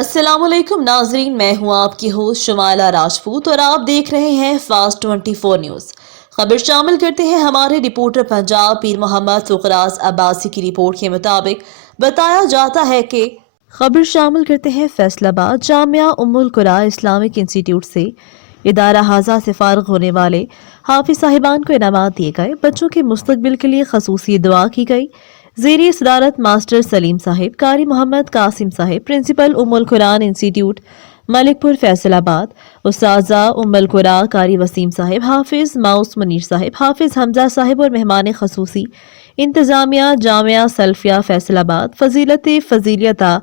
अस्सलाम वालेकुम नाजरीन, मैं हूं आपकी होस्ट शमाला राजपूत और आप देख रहे हैं फास्ट 24 न्यूज़। खबर शामिल करते हैं हमारे रिपोर्टर पंजाब पीर मोहम्मद फुकराज अब्बासी की रिपोर्ट के मुताबिक बताया जाता है कि फैसलाबाद जामिया उम्मुल कुरा इस्लामिक इंस्टीट्यूट से इदारा हाजा से फारिग होने वाले हाफिज साहिबान को इनामात दिए गए। बच्चों के मुस्तकबिल के लिए खसूसी दुआ की गई। ज़ेरी सदारत मास्टर सलीम साहिब, कारी मोहम्मद कासिम साहिब, प्रिंसिपल उम्मुल कुरान इंस्टीट्यूट मलिकपुर फैसलाबाद, उस्ताजा उम्मुल कुरा कारी वसीम साहिब, हाफिज माउस मुनीर साहिब, हाफिज हमजा साहिब और मेहमान खसूसी इंतजामिया जामिया सल्फिया फैसलाबाद, फजीलियता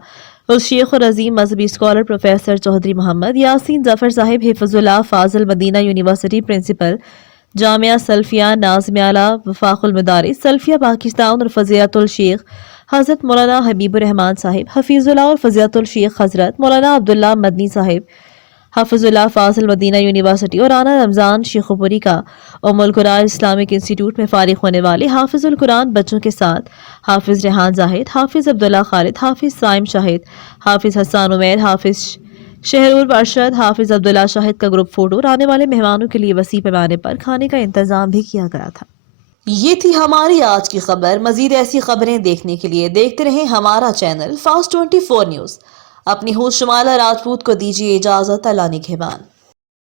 और शेख और अजीम मजहबी स्कॉलर प्रोफेसर चौधरी मोहम्मद यासीन जफर साहिब, हिफजुल्लाह फाजिल Medina university principal Jamia Salafia नाज़िम-ए-आला वफाकुल मदारिस सल्फिया पाकिस्तान और फजीलतुल शेख हज़रत मौलाना हबीबुर रहमान साहिब, हफीजुल्लाह और फजीलतुल शेख हज़रत मौलाना अब्दुल्ला मदनी साहिब, हफीजुल्लाह फाजिल मदीना यूनिवर्सिटी और राना रमज़ान शेखुपुरी का उम्मुल कुरा इस्लामिक इंस्टीट्यूट में फारिग होने वाले हाफिजुल कुरान बच्चों के साथ हाफिज रेहान जाहिद, हाफिज अब्दुल्ला खालिद, हाफिज साइम शाहिद, हाफिज हसन उमैर, हाफिज शहरुर अरशद, हाफिज अब्दुल्ला शाहिद का ग्रुप फोटो और आने वाले मेहमानों के लिए वसी पैमाने पर खाने का इंतजाम भी किया गया था। ये थी हमारी आज की खबर। मजीद ऐसी खबरें देखने के लिए देखते रहें हमारा चैनल फास्ट 24 न्यूज़। अपनी होस्ट शमाला राजपूत को दीजिए इजाजत। अल्लाह निगहबान।